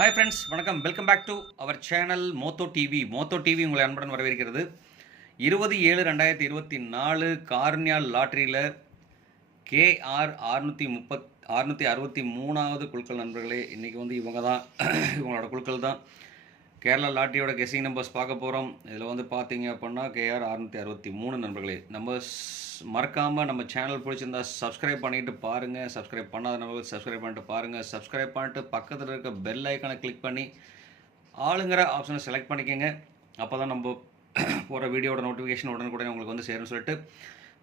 Hi friends வணக்கம். Welcome back to our channel Motho TV Motho TV உங்களை அன்புடன் வரவேற்கிறது. இருபது ஏழு ரெண்டாயிரத்தி இருபத்தி நாலு கார்னியால் லாட்ரியில் கேஆர் அறுநூற்றி முப்பத் அறுநூற்றி அறுபத்தி மூணாவது குழுக்கள் நண்பர்களே இன்றைக்கி வந்து இவங்க தான் இவங்களோட குழுக்கள் தான். கேரளா லாட்ரியோட கெஸிங் நம்பர்ஸ் பார்க்க போகிறோம் இதில் வந்து பார்த்தீங்க அப்படின்னா கேஆர் அறுநூற்றி அறுபத்தி மூணு நண்பர்களே நம்பர்ஸ் மறக்காமல் நம்ம சேனல் பிடிச்சிருந்தா சப்ஸ்கிரைப் பண்ணிட்டு பாருங்கள் சப்ஸ்கிரைப் பண்ணாத நம்பர்கள் சப்ஸ்கிரைப் பண்ணிட்டு பாருங்கள் சப்ஸ்கிரைப் பண்ணிட்டு பக்கத்தில் இருக்க பெல் ஐக்கானை கிளிக் பண்ணி ஆளுங்கிற ஆப்ஷனை செலக்ட் பண்ணிக்கோங்க. அப்போ தான் நம்ம போகிற வீடியோட நோட்டிஃபிகேஷன் உடனுக்குடனே உங்களுக்கு வந்து சேரும்னு சொல்லிட்டு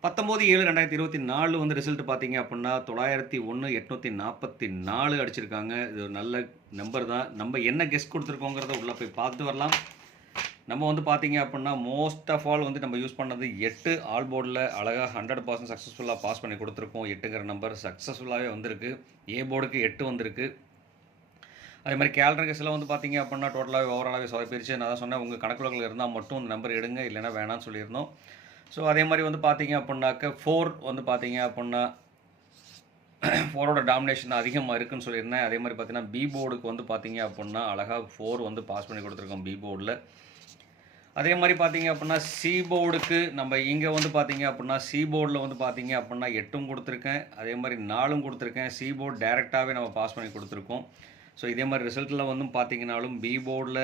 பத்தொம்போது ஏழு ரெண்டாயிரத்தி இருபத்தி நாலு வந்து ரிசல்ட் பார்த்தீங்க அப்படின்னா தொள்ளாயிரத்தி ஒன்று எட்நூற்றி நாற்பத்தி நாலு அடிச்சிருக்காங்க. இது ஒரு நல்ல நம்பர் தான். நம்ம என்ன கெஸ்ட் கொடுத்துருக்கோங்கிறத உள்ளே போய் பார்த்து வரலாம். நம்ம வந்து பார்த்தீங்க அப்படின்னா மோஸ்ட் ஆஃப் ஆல் வந்து நம்ம யூஸ் பண்ணது எட்டு ஆல் போர்டில் அழகாக ஹண்ட்ரட் பர்சன்ட் சக்ஸஸ்ஃபுல்லாக பாஸ் பண்ணி கொடுத்துருக்கோம். எட்டுங்கிற நம்பர் சக்ஸஸ்ஃபுல்லாகவே வந்திருக்கு. ஏ போர்டுக்கு எட்டு வந்திருக்கு. அதே மாதிரி கேலண்டர் கேஸில் வந்து பார்த்தீங்க அப்படின்னா டோட்டலாகவே ஓவராலாகவே சொதப்பிருச்சு நான் தான் சொன்னேன் உங்கள் கணக்குலகள் இருந்தால் மட்டும் இந்த நம்பர் எடுங்க இல்லைன்னா வேணாம்னு சொல்லியிருந்தோம். ஸோ அதே மாதிரி வந்து பார்த்தீங்க அப்படின்னாக்க ஃபோர் வந்து பார்த்தீங்க அப்படின்னா ஃபோரோட டாமினேஷன் அதிகமாக இருக்குன்னு சொல்லியிருந்தேன். அதே மாதிரி பார்த்தீங்கன்னா பி போர்டுக்கு வந்து பார்த்தீங்க அப்படின்னா அழகாக ஃபோர் வந்து பாஸ் பண்ணி கொடுத்துருக்கோம் பி போர்டில் அதே மாதிரி பார்த்தீங்க அப்படின்னா சீபோர்டுக்கு நம்ம இங்கே வந்து பார்த்தீங்க அப்படின்னா சீபோர்டில் வந்து பார்த்தீங்க அப்படின்னா எட்டும் கொடுத்துருக்கேன். அதே மாதிரி நாலும் கொடுத்துருக்கேன். சீபோர்டு டேரெக்டாகவே நம்ம பாஸ் பண்ணி கொடுத்துருக்கோம். ஸோ இதே மாதிரி ரிசல்ட்டில் வந்து பார்த்தீங்கனாலும் பி போர்டில்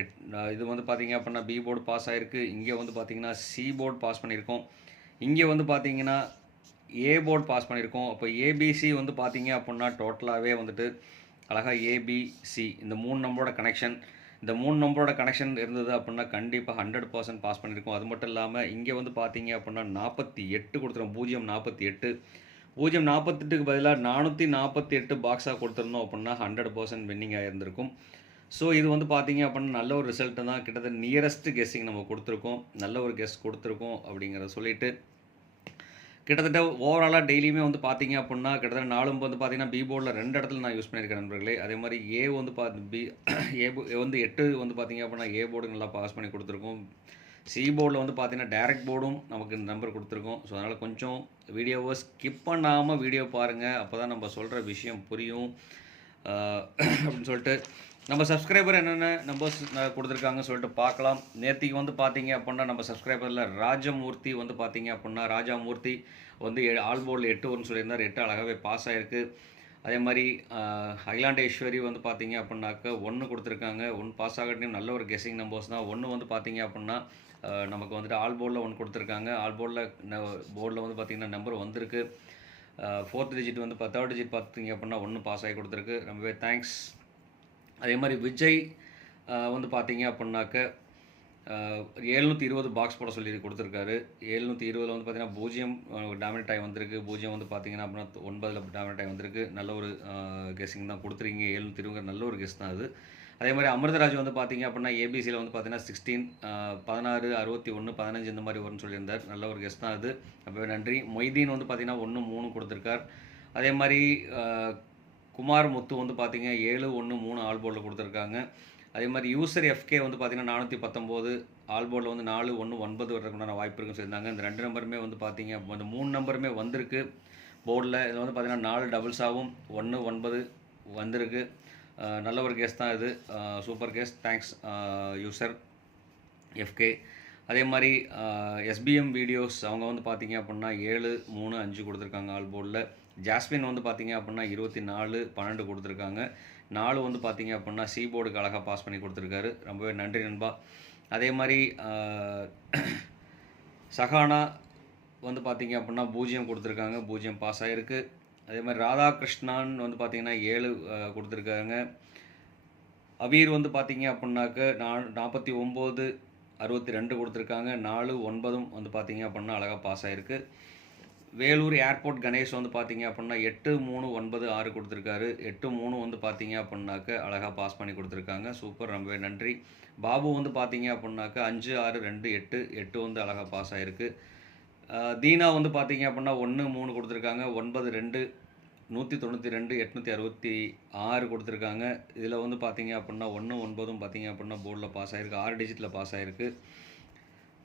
எட் இது வந்து பார்த்தீங்க அப்படின்னா பி போர்டு பாஸ் ஆகிருக்கு இங்கே வந்து பார்த்தீங்கன்னா சி போர்டு பாஸ் பண்ணியிருக்கோம். இங்கே வந்து பார்த்தீங்கன்னா ஏ போர்டு பாஸ் பண்ணியிருக்கோம். அப்போ ஏபிசி வந்து பார்த்தீங்க அப்படின்னா டோட்டலாகவே வந்துட்டு அழகாக ஏபிசி இந்த மூணு நம்பரோட கனெக்ஷன் இந்த மூணு நம்பரோட கனெக்ஷன் இருந்தது அப்படின்னா கண்டிப்பாக ஹண்ட்ரட் பர்சன்ட் பாஸ் பண்ணியிருக்கோம். அது மட்டும் இல்லாமல் இங்கே வந்து பார்த்தீங்க அப்படின்னா நாற்பத்தி எட்டு கொடுத்துருவோம். பூஜ்ஜியம் நாற்பத்தி எட்டு. பூஜ்ஜியம் நாற்பத்தெட்டுக்கு பதிலாக நானூற்றி நாற்பத்தி எட்டு பாக்ஸாக கொடுத்துருந்தோம் அப்படின்னா ஹண்ட்ரட் பர்சன்ட் வின்னிங்காக இருந்திருக்கும். ஸோ இது வந்து பார்த்தீங்க அப்படின்னா நல்ல ஒரு ரிசல்ட்டு தான். கிட்டத்தட்ட நியரஸ்ட் கெஸ்ஸிங் நம்ம கொடுத்துருக்கோம். நல்ல ஒரு கெஸ் கொடுத்துருக்கோம் அப்படிங்கிறத சொல்லிவிட்டு கிட்டத்தட்ட ஓவராலாக டெய்லியுமே வந்து பார்த்தீங்க அப்படின்னா கிட்டத்தட்ட நாலும் வந்து பார்த்தீங்கன்னா பி போர்டில் ரெண்டு இடத்துல நான் யூஸ் பண்ணியிருக்கேன் நண்பர்களே. அதே மாதிரி ஏ வந்து பார்த்து பி ஏ வந்து எட்டு வந்து பார்த்தீங்க அப்படின்னா ஏ போர்டு நல்லா பாஸ் பண்ணி கொடுத்துருக்கோம். சி போர்டில் வந்து பார்த்தீங்கன்னா டேரக்ட் போர்டும் நமக்கு இந்த நம்பர் கொடுத்துருக்கோம். ஸோ அதனால் கொஞ்சம் வீடியோவை ஸ்கிப் பண்ணாமல் வீடியோ பாருங்கள் அப்போ தான் நம்ம சொல்கிற விஷயம் புரியும். அப்படின்னு சொல்லிட்டு நம்ம சப்ஸ்கிரைபர் என்னென்ன நம்பர்ஸ் கொடுத்துருக்காங்கன்னு சொல்லிட்டு பார்க்கலாம். நேற்றுக்கு வந்து பார்த்தீங்க அப்படின்னா நம்ம சப்ஸ்கிரைபரில் ராஜமூர்த்தி வந்து பார்த்தீங்க அப்படின்னா ராஜாமூர்த்தி வந்து ஆல் போர்டில் எட்டு ஒன்று சொல்லியிருந்தார். எட்டு அழகாகவே பாஸ் ஆகிருக்கு அதே மாதிரி அகிலாண்டேஸ்வரி வந்து பார்த்தீங்க அப்படின்னாக்க ஒன்று கொடுத்துருக்காங்க. ஒன்று பாஸ் ஆகட்டையும் நல்ல ஒரு கெஸிங் நம்பர்ஸ் தான். ஒன்று வந்து பார்த்தீங்க அப்படின்னா நமக்கு வந்துட்டு ஆல் போர்டில் ஒன்று கொடுத்துருக்காங்க. ஆல் போர்டில் போர்டில் வந்து பார்த்தீங்கன்னா நம்பர் வந்திருக்கு. ஃபோர்த் டிஜிட் வந்து தேர்ட் டிஜிட் பார்த்தீங்க அப்படின்னா ஒன்று பாஸ் ஆகி கொடுத்துருக்கு. ரொம்பவே தேங்க்ஸ் அதே மாதிரி விஜய் வந்து பார்த்தீங்க அப்படின்னாக்க எழுநூற்றி இருபது பாக்ஸ் போட சொல்லி கொடுத்துருக்காரு. எழுநூற்றி இருபதில் வந்து பார்த்தீங்கன்னா பூஜ்ஜியம் டாமினேட் ஆகி வந்திருக்கு. பூஜ்ஜியம் வந்து பார்த்தீங்கன்னா அப்படின்னா ஒன்பதில் டாமினேட் ஆகி வந்திருக்கு. நல்ல ஒரு கெஸ்ஸிங் தான் கொடுத்துருக்கீங்க. எழுநூற்றி இருபது நல்ல ஒரு கெஸ் தான் அது. அதே மாதிரி அமிர்தராஜ் வந்து பார்த்தீங்க அப்படின்னா ஏபிசியில் வந்து பார்த்தீங்கன்னா சிக்ஸ்டீன் பதினாறு அறுபத்தி ஒன்று பதினஞ்சு இந்த மாதிரி வரும்னு சொல்லியிருந்தார். நல்ல ஒரு கெஸ் தான் அது. அப்போ நன்றி. மொய்தீன் வந்து பார்த்தீங்கன்னா ஒன்று மூணு கொடுத்துருக்கார். அதே மாதிரி குமார் முத்து வந்து பார்த்தீங்க ஏழு ஒன்று மூணு ஆல் போர்டில் கொடுத்துருக்காங்க. அதே மாதிரி யூசர் எஃப்கே வந்து பார்த்தீங்கன்னா நானூற்றி பத்தொம்போது ஆல் போர்டில் வந்து நாலு ஒன்று ஒன்பது வர்றதுக்குண்டான வாய்ப்பு இருக்குன்னு சொல்லியிருந்தாங்க. இந்த ரெண்டு நம்பருமே வந்து பார்த்தீங்க அந்த இந்த மூணு நம்பருமே வந்திருக்கு. போர்டில் இதில் வந்து பார்த்தீங்கன்னா நாலு டபுள்ஸாகவும் ஒன்று ஒன்பது வந்திருக்கு. நல்ல ஒரு கேஸ் தான் இது. Super case thanks user FK அதே மாதிரி எஸ்பிஎம் வீடியோஸ் அவங்க வந்து பார்த்தீங்க அப்படின்னா ஏழு மூணு அஞ்சு கொடுத்துருக்காங்க ஆல் போர்டில். ஜாஸ்மின் வந்து பார்த்தீங்க அப்படின்னா இருபத்தி நாலு பன்னெண்டு கொடுத்துருக்காங்க. நாலு வந்து பார்த்தீங்க அப்படின்னா சி போர்டுக்கு அழகாக பாஸ் பண்ணி கொடுத்துருக்காரு. ரொம்பவே நன்றி நண்பா. அதே மாதிரி சஹானா வந்து பார்த்தீங்க அப்படின்னா பூஜ்ஜியம் கொடுத்துருக்காங்க. பூஜ்ஜியம் பாஸ் ஆகிருக்கு அதே மாதிரி ராதாகிருஷ்ணான் வந்து பார்த்தீங்கன்னா ஏழு கொடுத்துருக்காங்க. அபீர் வந்து பார்த்தீங்க அப்படின்னாக்க நா நாற்பத்தி ஒம்பது அறுபத்தி ரெண்டு கொடுத்துருக்காங்க. நாலு ஒன்பதும் வந்து பார்த்தீங்க அப்படின்னா அழகாக பாஸ் ஆகிருக்கு வேலூர் ஏர்போர்ட் கணேஷ் வந்து பார்த்தீங்க அப்படின்னா எட்டு மூணு ஒன்பது ஆறு கொடுத்துருக்காரு. எட்டு மூணு வந்து பார்த்தீங்க அப்படின்னாக்க அழகாக பாஸ் பண்ணி கொடுத்துருக்காங்க. சூப்பர் ரொம்பவே நன்றி. பாபு வந்து பார்த்தீங்க அப்படின்னாக்க அஞ்சு ஆறு ரெண்டு எட்டு எட்டு வந்து அழகாக பாஸ் ஆகிருக்கு தீனா வந்து பார்த்தீங்க அப்படின்னா ஒன்று மூணு கொடுத்துருக்காங்க. ஒன்பது ரெண்டு நூற்றி தொண்ணூற்றி ரெண்டு எட்நூற்றி அறுபத்தி ஆறு கொடுத்துருக்காங்க. இதில் வந்து பார்த்தீங்க அப்படின்னா ஒன்று ஒன்பதும் பார்த்தீங்க அப்படின்னா போர்டில் பாஸ் ஆகிருக்கு ஆறு டிஜிட்டில் பாஸ் ஆகிருக்கு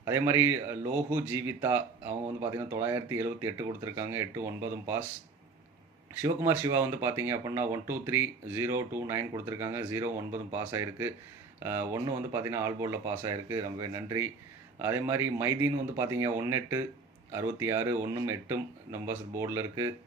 அதே மாதிரி லோகு ஜீவிதா அவங்க வந்து பார்த்தீங்கன்னா தொள்ளாயிரத்தி எழுபத்தி எட்டு கொடுத்துருக்காங்க. எட்டு ஒன்பதும் பாஸ். சிவகுமார் சிவா வந்து பார்த்தீங்க அப்படின்னா one two three zero two nine கொடுத்துருக்காங்க. ஜீரோ ஒன்பதும் பாஸ் ஆகிருக்கு ஒன்று வந்து பார்த்தீங்கன்னா ஆல்போர்டில் பாஸ் ஆகிருக்கு ரொம்பவே நன்றி. அதே மாதிரி மைதீன் வந்து பார்த்தீங்க ஒன்று எட்டு அறுபத்தி ஆறு ஒன்றும் எட்டும் நம்பர்ஸ் போர்டில் இருக்குது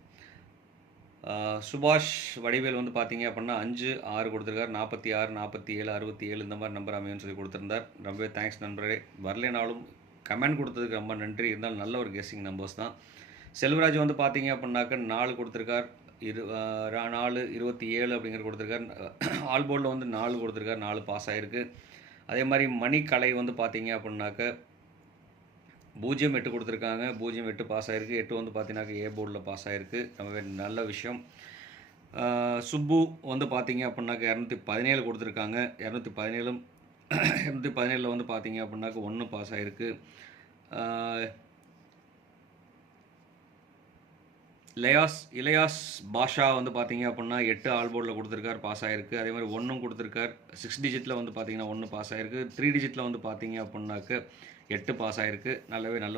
சுபாஷ் வடிவேல் வந்து பார்த்தீங்க அப்படின்னா அஞ்சு ஆறு கொடுத்துருக்காரு. நாற்பத்தி ஆறு நாற்பத்தி ஏழு அறுபத்தி ஏழு இந்த மாதிரி நம்பர் அமையும்னு சொல்லி கொடுத்துருந்தார். ரொம்பவே தேங்க்ஸ் நண்பரே. வரலைனாலும் கமெண்ட் கொடுத்ததுக்கு ரொம்ப நன்றி. இருந்தாலும் நல்ல ஒரு கெஸ்ஸிங் நம்பர்ஸ் தான். செல்வராஜ் வந்து பார்த்தீங்க அப்படின்னாக்க நாலு கொடுத்துருக்கார். இரு நாலு இருபத்தி ஏழு அப்படிங்கிற கொடுத்துருக்கார். ஆல் போர்டில் வந்து நாலு கொடுத்துருக்கார். நாலு பாஸ் ஆகிருக்கு அதே மாதிரி மணிக்கலை வந்து பார்த்தீங்க அப்படின்னாக்க பூஜ்ஜியம் எட்டு கொடுத்துருக்காங்க. பூஜ்ஜியம் எட்டு பாஸ் ஆகிருக்கு எட்டு வந்து பார்த்தீங்கன்னாக்க ஏ போர்டில் பாஸ் ஆகிருக்கு ரொம்பவே நல்ல விஷயம். சுப்பு வந்து பார்த்தீங்க அப்படின்னாக்க இரநூத்தி பதினேழு கொடுத்துருக்காங்க. இரநூத்தி பதினேழும் இரநூத்தி பதினேழில் வந்து பார்த்தீங்க அப்படின்னாக்க ஒன்று பாஸ் ஆகிருக்கு லயாஸ் இலையாஸ் பாஷா வந்து பார்த்தீங்க அப்படின்னா எட்டு ஆல் போர்டில் கொடுத்துருக்கார் பாஸ் ஆகிருக்கு அதே மாதிரி ஒன்றும் கொடுத்துருக்கார். சிக்ஸ் டிஜிட்டில் வந்து பார்த்தீங்கன்னா ஒன்று பாஸ் ஆகிருக்கு த்ரீ டிஜிட்டில் வந்து பார்த்தீங்க அப்படின்னாக்க எட்டு பாஸ் ஆகிருக்கு நல்லாவே நல்ல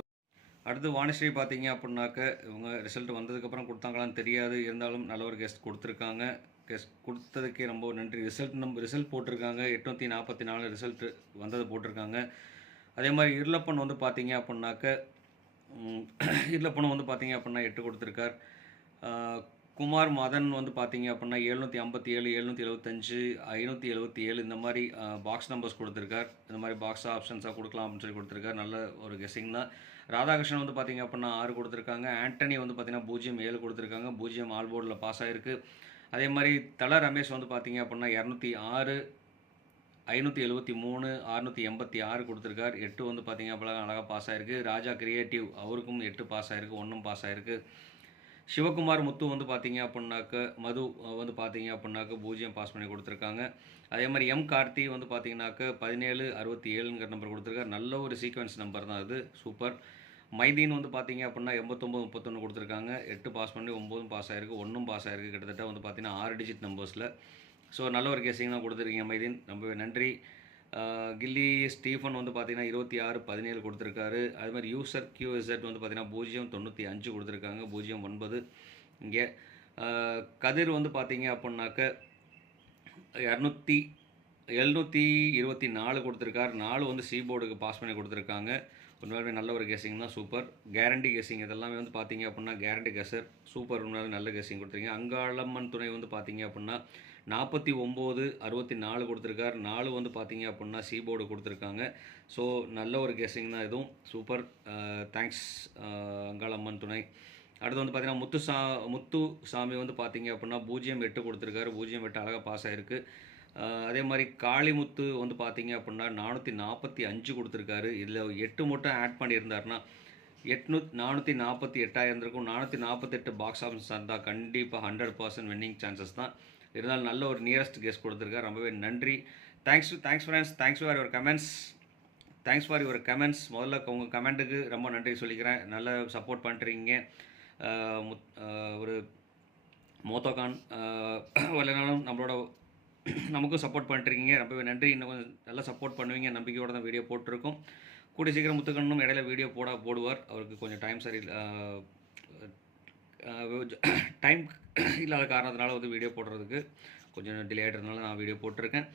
அடுத்து வாணிஸ்ரீ பார்த்தீங்க அப்படின்னாக்க இவங்க ரிசல்ட் வந்ததுக்கப்புறம் கொடுத்தாங்களான்னு தெரியாது. இருந்தாலும் நல்ல ஒரு கெஸ்ட் கொடுத்துருக்காங்க. கெஸ்ட் கொடுத்ததுக்கே ரொம்ப நன்றி. ரிசல்ட் நம்ம ரிசல்ட் போட்டிருக்காங்க. எட்நூற்றி நாற்பத்தி நாலு ரிசல்ட் வந்தது போட்டிருக்காங்க. அதே மாதிரி இருளப்பன் வந்து பார்த்தீங்க அப்படின்னாக்க ம், இருளப்பன் வந்து பார்த்தீங்க அப்படின்னா எட்டு கொடுத்துருக்கார். குமார் மதன் வந்து பார்த்தீங்க அப்படின்னா எழுநூற்றி ஐம்பத்தி ஏழு எழுநூற்றி எழுபத்தஞ்சு ஐநூற்றி எழுபத்தி ஏழு இந்த மாதிரி பாக்ஸ் நம்பர்ஸ் கொடுத்துருக்கார். இந்த மாதிரி பாக்ஸாக ஆப்ஷன்ஸாக கொடுக்கலாம் அப்படின்னு சொல்லி கொடுத்துருக்கார். நல்ல ஒரு கெஸிங் தான். ராதாகிருஷ்ணன் வந்து பார்த்தீங்க அப்படின்னா ஆறு கொடுத்துருக்காங்க. ஆண்டனி வந்து பார்த்தீங்கன்னா பூஜ்ஜியம் ஏழு கொடுத்துருக்காங்க. பூஜ்ஜியம் ஆல் போர்டில் பாஸ் ஆகிருக்கு அதே மாதிரி தல ரமேஷ் வந்து பார்த்தீங்க அப்படின்னா இரநூத்தி ஆறு ஐநூற்றி எழுபத்தி மூணு அறுநூற்றி எண்பத்தி ஆறு கொடுத்துருக்கார். எட்டு வந்து பார்த்தீங்க அப்படின்னா அழகாக பாஸ் ஆகிருக்கு ராஜா கிரியேட்டிவ் அவருக்கும் எட்டு பாஸ் ஆகிருக்கு ஒன்றும் பாஸ் ஆகிருக்கு சிவகுமார் முத்து வந்து பார்த்தீங்க அப்படின்னாக்க மது வந்து பார்த்தீங்க அப்படின்னாக்க பூஜ்ஜியம் பாஸ் பண்ணி கொடுத்துருக்காங்க. அதே மாதிரி எம் கார்த்தி வந்து பார்த்தீங்கன்னாக்க பதினேழு அறுபத்தி ஏழுங்கிற நம்பர் கொடுத்துருக்காரு. நல்ல ஒரு சீக்வன்ஸ் நம்பர் தான் அது. சூப்பர் மைதீன் வந்து பார்த்தீங்க அப்படின்னா எண்பத்தொம்பது முப்பத்தொன்று கொடுத்துருக்காங்க. எட்டு பாஸ் பண்ணி ஒம்பதும் பாஸ் ஆயிருக்கு. ஒன்றும் பாஸ் ஆயிருக்கு. கிட்டத்தட்ட வந்து பார்த்தீங்கன்னா ஆறு டிஜிட் நம்பர்ஸில் ஸோ நல்ல ஒரு கேசிங் தான் கொடுத்துருக்கீங்க மைதீன். ரொம்பவே நன்றி. கில்லி ஸ்டீஃபன் வந்து பார்த்தீங்கன்னா இருபத்தி ஆறு பதினேழு கொடுத்துருக்காரு. அது மாதிரி யூசர் கியூஎஸ்எட் வந்து பார்த்தீங்கன்னா பூஜ்ஜியம் தொண்ணூற்றி அஞ்சு கொடுத்துருக்காங்க பூஜ்ஜியம் ஒன்பது இங்கே. கதிர் வந்து பார்த்தீங்க அப்படின்னாக்க இரநூத்தி எழுநூற்றி இருபத்தி நாலு கொடுத்துருக்காரு. நாலு வந்து சி போர்டுக்கு பாஸ் பண்ணி கொடுத்துருக்காங்க. உண்மையாலுமே நல்ல ஒரு கெஸிங் தான் சூப்பர் கேரண்டி கெஸிங் இதெல்லாமே வந்து பார்த்தீங்க அப்படின்னா கேரண்டி கெஸர் சூப்பர் உண்மையாலும் நல்ல கெஸிங் கொடுத்துருக்கீங்க. அங்காளம்மன் துணை வந்து பார்த்தீங்க அப்படின்னா நாற்பத்தி ஒம்பது அறுபத்தி நாலு கொடுத்துருக்காரு. நாலு வந்து பார்த்தீங்க அப்படின்னா சி போர்டு கொடுத்துருக்காங்க. ஸோ நல்ல ஒரு கெஸிங் தான் இதுவும். சூப்பர் தேங்க்ஸ் அங்காளம்மன் துணை. அடுத்து வந்து பார்த்தீங்கன்னா முத்து சா முத்து சாமி வந்து பார்த்தீங்க அப்படின்னா பூஜ்ஜியம் எட்டு கொடுத்துருக்காரு. பூஜ்ஜியம் எட்டு அழகாக பாஸ் ஆகிருக்கு அதே மாதிரி காளிமுத்து வந்து பார்த்தீங்க அப்படின்னா நானூற்றி நாற்பத்தி அஞ்சு கொடுத்துருக்காரு. இதில் எட்டு மட்டும் ஆட் பண்ணியிருந்தாருன்னா எட்நூத் நானூற்றி நாற்பத்தி எட்டாயிரம் இருந்திருக்கும். நானூற்றி நாற்பத்தெட்டு பாக்ஸ் ஆஃபீஸ் இருந்தால் கண்டிப்பாக ஹண்ட்ரட் பர்சன்ட் வின்னிங் சான்சஸ் தான். இருந்தாலும் நல்ல ஒரு நியரஸ்ட் கெஸ்ட் கொடுத்துருக்காரு. ரொம்பவே நன்றி. Thanks thanks friends thanks for your comments thanks for your comments முதல்ல உங்கள் கமெண்ட்டுக்கு ரொம்ப நன்றி சொல்லிக்கிறேன். நல்ல சப்போர்ட் பண்ணுறீங்க ஒரு மோத்தோகான் வரலனாலும் நம்மளோட நமக்கும் சப்போர்ட் பண்ணிட்டுருக்கீங்க ரொம்பவே நன்றி. இன்னும் கொஞ்சம் நல்லா சப்போர்ட் பண்ணுவீங்க. நம்பிக்கையோட தான் வீடியோ போட்டிருக்கோம். கூடிய சீக்கிரம் முத்துக்கண்ணும் இடையில வீடியோ போட போடுவார். அவருக்கு கொஞ்சம் டைம் சரி டைம் இல்லாத காரணத்தினால வந்து வீடியோ போடுறதுக்கு கொஞ்சம் டிலே ஆகிட்டதுனால நான் வீடியோ போட்டிருக்கேன்.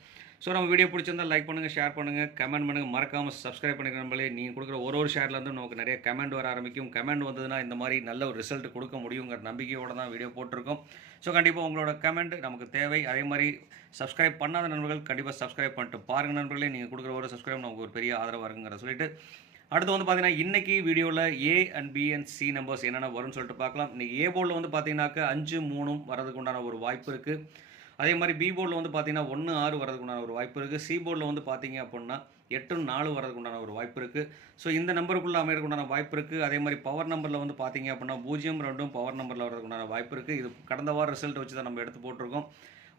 ஸோ நம்ம வீடியோ பிடிச்சிருந்தா லைக் பண்ணுங்கள் ஷேர் பண்ணுங்கள் கமெண்ட் பண்ணுங்கள் மறக்காமல் சப்ஸ்கிரைப் பண்ணிக்கிற நம்மளே. நீங்கள் கொடுக்குற ஒரு ஒரு ஷேர்லேருந்து நமக்கு நிறைய கமெண்ட் வர ஆரம்பிக்கும். கமெண்ட் வந்ததுன்னா இந்த மாதிரி நல்ல ஒரு ரிசல்ட் கொடுக்க முடியுங்கிற நம்பிக்கையோடு தான் வீடியோ போட்டிருக்கோம். ஸோ கண்டிப்பாக உங்களோட கமெண்ட் நமக்கு தேவை. அதே மாதிரி சப்ஸ்கிரைப் பண்ணாத நண்பர்கள் கண்டிப்பாக சப்ஸ்கிரைப் பண்ணிட்டு பாருங்கள் நண்பர்களே. நீங்கள் கொடுக்குற ஒரு சப்ஸ்கிரைப் நமக்கு ஒரு பெரிய ஆதரவாக இருக்குங்கிற சொல்லிட்டு அடுத்து வந்து பார்த்தீங்கன்னா இன்றைக்கி வீடியோவில் A and B and C numbers என்னென்ன வரும்னு சொல்லிட்டு பார்க்கலாம். இன்றைக்கி ஏ போர்டில் வந்து பார்த்தீங்கன்னாக்க அஞ்சு மூணும் வரதுக்கு உண்டான ஒரு வாய்ப்பு இருக்குது அதே மாதிரி பி போர்டில் வந்து பார்த்தீங்கன்னா ஒன்று ஆறு வரதுக்கு உண்டான ஒரு வாய்ப்பு இருக்குது சி போர்டில் வந்து பார்த்தீங்க அப்படின்னா எட்டு நாலு வரதுக்கு உண்டான ஒரு வாய்ப்பு இருக்குது ஸோ இந்த நம்பருக்குள்ளே அமையறதுக்கு உண்டான வாய்ப்பு இருக்குது அதே மாதிரி பவர் நம்பரில் வந்து பார்த்தீங்க அப்படின்னா பூஜ்ஜியம் ரெண்டும் பவர் நம்பரில் வரதுக்கு உண்டான வாய்ப்பு இருக்குது இது கடந்த வாரம் ரிசல்ட் வச்சு தான் நம்ம எடுத்து போட்டிருக்கோம்.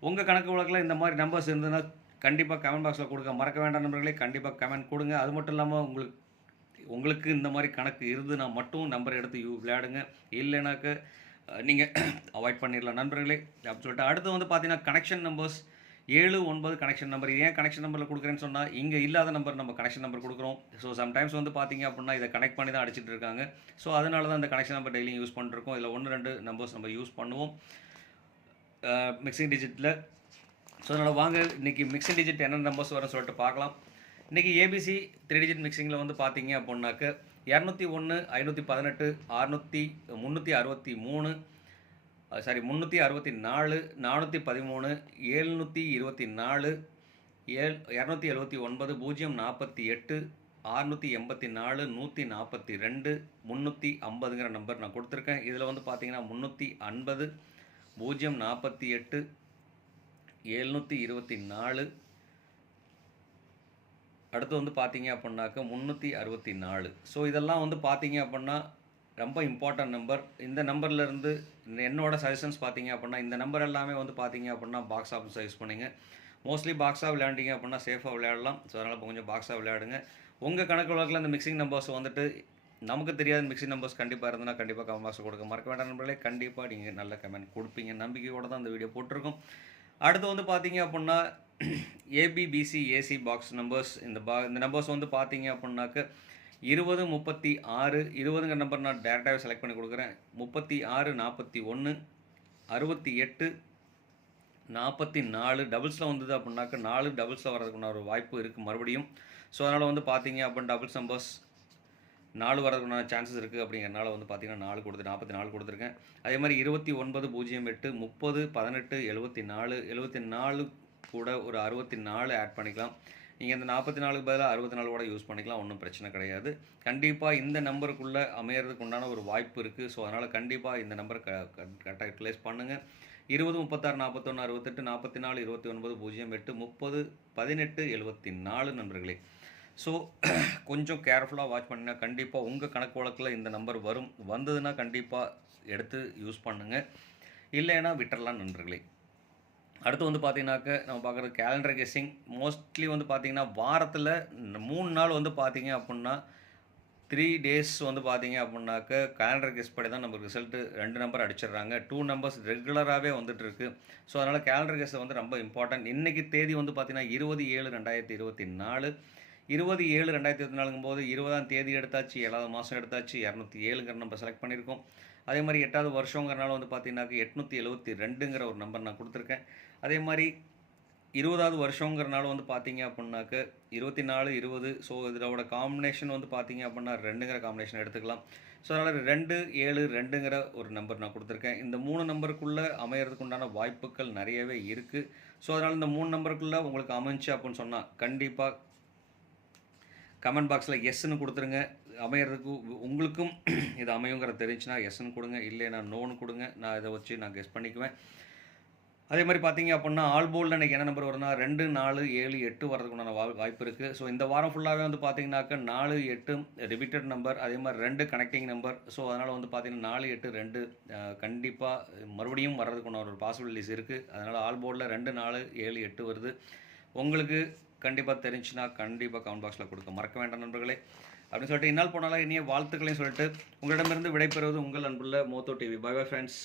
உங்கள் கணக்கு வழக்கில் இந்த மாதிரி நம்பர்ஸ் இருந்ததுன்னா கண்டிப்பாக கமெண்ட் பாக்ஸில் கொடுக்க மறக்க வேண்டாம் நம்பர்களே கண்டிப்பாக கமெண்ட் கொடுங்க. அது மட்டும் இல்லாமல் உங்களுக்கு உங்களுக்கு இந்த மாதிரி கணக்கு இருந்துனா மட்டும் நம்பர் எடுத்து யூ விளையாடுங்க. இல்லைனாக்க நீங்கள் அவாய்ட் பண்ணிடலாம் நண்பர்களே. அப்படின்னு சொல்லிட்டு அடுத்து வந்து பார்த்தீங்கன்னா கனெக்ஷன் நம்பர்ஸ் ஏழு ஒன்பது கனெக்ஷன் நம்பர் ஏன் கனெக்ஷன் நம்பரில் கொடுக்குறேன்னு சொன்னால் இங்கே இல்லாத நம்பர் நம்ம கனெக்ஷன் நம்பர் கொடுக்குறோம். ஸோ சம்டைம்ஸ் வந்து பார்த்தீங்க அப்படின்னா இதை கனெக்ட் பண்ணி தான் அடிச்சிட்டு இருக்காங்க. ஸோ அதனால தான் இந்த கனெக்ஷன் நம்பர் டெய்லியும் யூஸ் பண்ணிருக்கோம். இதில் ஒன்று ரெண்டு நம்பர்ஸ் நம்ம யூஸ் பண்ணுவோம். மிக்சிங் டிஜிட்டில் ஸோ அதனால் வாங்க இன்றைக்கி மிக்சிங் டிஜிட் என்னென்ன நம்பர்ஸ் வரும்னு சொல்லிட்டு பார்க்கலாம். இன்றைக்கி ஏபிசி த்ரீ டிஜிட் மிக்சிங்கில் வந்து பார்த்தீங்க அப்படின்னாக்க இரநூத்தி ஒன்று ஐநூற்றி பதினெட்டு அறுநூற்றி முந்நூற்றி அறுபத்தி மூணு சாரி முந்நூற்றி அறுபத்தி நாலு நானூற்றி பதிமூணு எழுநூற்றி இருபத்தி நாலு ஏழ் இரநூத்தி எழுபத்தி ஒன்பது பூஜ்ஜியம் நாற்பத்தி எட்டு அறுநூற்றி எண்பத்தி நாலு நூற்றி நாற்பத்தி ரெண்டு முந்நூற்றி ஐம்பதுங்கிற நம்பர் நான் கொடுத்துருக்கேன். இதில் வந்து பார்த்தீங்கன்னா முந்நூற்றி ஐம்பது பூஜ்ஜியம் நாற்பத்தி எட்டு எழுநூற்றி இருபத்தி நாலு அடுத்து வந்து பார்த்தீங்க அப்படின்னாக்க முந்நூற்றி அறுபத்தி நாலு. ஸோ இதெல்லாம் வந்து பார்த்தீங்க அப்படின்னா ரொம்ப இம்பார்ட்டன்ட் நம்பர் இந்த நம்பர்லேருந்து என்னோட சஜஷன்ஸ் பார்த்தீங்க அப்படின்னா இந்த நம்பர் எல்லாமே வந்து பார்த்தீங்க அப்படின்னா பாக்ஸ் ஆஃபீஸ் யூஸ் பண்ணுங்க. மோஸ்ட்லி பாக்ஸாக விளையாண்டிங்க அப்படின்னா சேஃபாக விளையாடலாம். ஸோ அதனால் இப்போ கொஞ்சம் பாக்ஸாக விளையாடுங்க. உங்கள் கணக்கு வழக்கில் அந்த மிக்சிங் நம்பர்ஸ் வந்துட்டு நமக்கு தெரியாத மிக்சிங் நம்பர்ஸ் கண்டிப்பாக இருந்ததுன்னா கண்டிப்பாக கமெண்ட் பாக்ஸ் கொடுக்க மறக்க வேண்டாம் நம்பர்களே கண்டிப்பாக நீங்கள் நல்ல கமெண்ட் கொடுப்பீங்க. நம்பிக்கையோடு தான் அந்த வீடியோ போட்டிருக்கோம். அடுத்து வந்து பார்த்தீங்க அப்படின்னா ஏபிபிசி ஏசி பாக்ஸ் நம்பர்ஸ் இந்த பா இந்த நம்பர்ஸ் வந்து பார்த்தீங்க அப்படின்னாக்க இருபது முப்பத்தி ஆறு இருபதுங்கிற நம்பர் நான் டேரெக்டாகவே செலக்ட் பண்ணி கொடுக்குறேன். முப்பத்தி ஆறு நாற்பத்தி ஒன்று அறுபத்தி எட்டு நாற்பத்தி நாலு டபுள்ஸில் வந்தது அப்படின்னாக்க நாலு டபுள்ஸில் வர்றதுக்குள்ள ஒரு வாய்ப்பு இருக்குது மறுபடியும். ஸோ அதனால் வந்து பார்த்தீங்க அப்படின்னு டபுள்ஸ் நம்பர்ஸ் நாலு வரதுக்குண்டான சான்சஸ் இருக்குது அப்படிங்கிறனால வந்து பார்த்தீங்கன்னா நாலு கொடுத்து நாற்பத்தி நாலு கொடுத்துருக்கேன். அதே மாதிரி இருபத்தி ஒன்பது பூஜ்ஜியம் எட்டு முப்பது பதினெட்டு எழுபத்தி நாலு எழுபத்தி நாலு கூட ஒரு அறுபத்தி நாலு ஆட் பண்ணிக்கலாம். நீங்கள் இந்த நாற்பத்தி நாலுக்கு பதிலாக அறுபத்தி நாலு கூட யூஸ் பண்ணிக்கலாம் ஒன்றும் பிரச்சனை கிடையாது. கண்டிப்பாக இந்த நம்பருக்குள்ளே அமையறதுக்கு உண்டான ஒரு வாய்ப்பு இருக்குது ஸோ அதனால் கண்டிப்பாக இந்த நம்பரை க கரெக்டாக யூட்டிலைஸ் பண்ணுங்கள் இருபது முப்பத்தாறு நாற்பத்தொன்று அறுபத்தெட்டு நாற்பத்தி நாலு இருபத்தி ஒன்பது பூஜ்ஜியம் எட்டு முப்பது பதினெட்டு எழுபத்தி நாலு நண்பர்களே. ஸோ கொஞ்சம் கேர்ஃபுல்லாக வாட்ச் பண்ணினா கண்டிப்பாக உங்கள் கணக்கு வழக்கில் இந்த நம்பர் வரும். வந்ததுன்னா கண்டிப்பாக எடுத்து யூஸ் பண்ணுங்கள் இல்லைன்னா விட்டுறலாம் நண்பர்களே. அடுத்து வந்து பார்த்தீங்கன்னாக்க நம்ம பார்க்குறது கேலண்டர் கெஸ்ஸிங் மோஸ்ட்லி வந்து பார்த்தீங்கன்னா வாரத்தில் மூணு நாள் வந்து பார்த்தீங்க அப்படின்னா த்ரீ டேஸ் வந்து பார்த்தீங்க அப்படின்னாக்க கேலண்டர் கெஸ் படி தான் நமக்கு ரிசல்ட்டு ரெண்டு நம்பர் அடிச்சிடுறாங்க. டூ நம்பர்ஸ் ரெகுலராகவே வந்துட்டுருக்கு ஸோ அதனால் கேலண்டர் கெஸ் வந்து ரொம்ப இம்பார்ட்டன்ட் இன்றைக்கி தேதி வந்து பார்த்தீங்கன்னா இருபது ஏழு ரெண்டாயிரத்தி இருபத்தி நாலு. இருபது ஏழு ரெண்டாயிரத்தி இருபத்தி நாலுங்கும் போது இருபதாம் தேதி எடுத்தாச்சு ஏழாவது மாதம் எடுத்தாச்சு இரநூத்தி ஏழுங்கிற நம்பர் செலக்ட் பண்ணியிருக்கோம். அதே மாதிரி எட்டாவது வருஷங்கிறனால வந்து பார்த்தீங்கன்னாக்க எட்நூற்றி எழுபத்தி ரெண்டுங்கிற ஒரு நம்பர் நான் கொடுத்துருக்கேன். அதே மாதிரி இருபதாவது வருஷங்கிறனால வந்து பார்த்தீங்க அப்படின்னாக்க இருபத்தி நாலு இருபது ஸோ இதோட காம்பினேஷன் வந்து பார்த்தீங்க அப்படின்னா ரெண்டுங்கிற காம்பினேஷன் எடுத்துக்கலாம். ஸோ அதனால் ரெண்டு ஏழு ரெண்டுங்கிற ஒரு நம்பர் நான் கொடுத்துருக்கேன். இந்த மூணு நம்பருக்குள்ளே அமையறதுக்கு உண்டான வாய்ப்புகள் நிறையவே இருக்குது ஸோ அதனால் இந்த மூணு நம்பருக்குள்ளே உங்களுக்கு அமைஞ்சு அப்படின்னு சொன்னால் கண்டிப்பாக கமெண்ட் பாக்ஸில் எஸ்ன்னு கொடுத்துருங்க. அமையிறதுக்கு உங்களுக்கும் இது அமையுங்கிற தெரிஞ்சுன்னா எஸ்ன்னு கொடுங்க. இல்லைன்னா நோன்னு கொடுங்க. நான் இதை வச்சு நான் கெஸ் பண்ணிக்குவேன். அதே மாதிரி பார்த்தீங்க அப்படின்னா ஆல் போல்டு இன்றைக்கி என்ன நம்பர் வரும்னா ரெண்டு நாலு ஏழு எட்டு வரதுக்குண்டான வா வாய்ப்பு இருக்குது ஸோ இந்த வாரம் ஃபுல்லாகவே வந்து பார்த்தீங்கன்னாக்க நாலு எட்டு ரிபீட்டட் நம்பர் அதே மாதிரி ரெண்டு கனெக்டிங் நம்பர் ஸோ அதனால் வந்து பார்த்தீங்கன்னா நாலு எட்டு ரெண்டு கண்டிப்பாக மறுபடியும் வர்றதுக்குண்டான ஒரு பாசிபிலிட்டிஸ் இருக்குது அதனால் ஆல் போர்டில் ரெண்டு நாலு ஏழு எட்டு வருது. உங்களுக்கு கண்டிப்பாக தெரிஞ்சுன்னா கண்டிப்பாக கமெண்ட் பாக்ஸில் கொடுக்க மறக்க வேண்டாம் நண்பர்களே. அப்படின்னு சொல்லிட்டு இன்னால் போனாலும் இனிய வாழ்த்துக்களையும் சொல்லிட்டு உங்களிடமிருந்து விடைபெறுவது உங்கள் அன்புள்ள Motho TV. Bye bye friends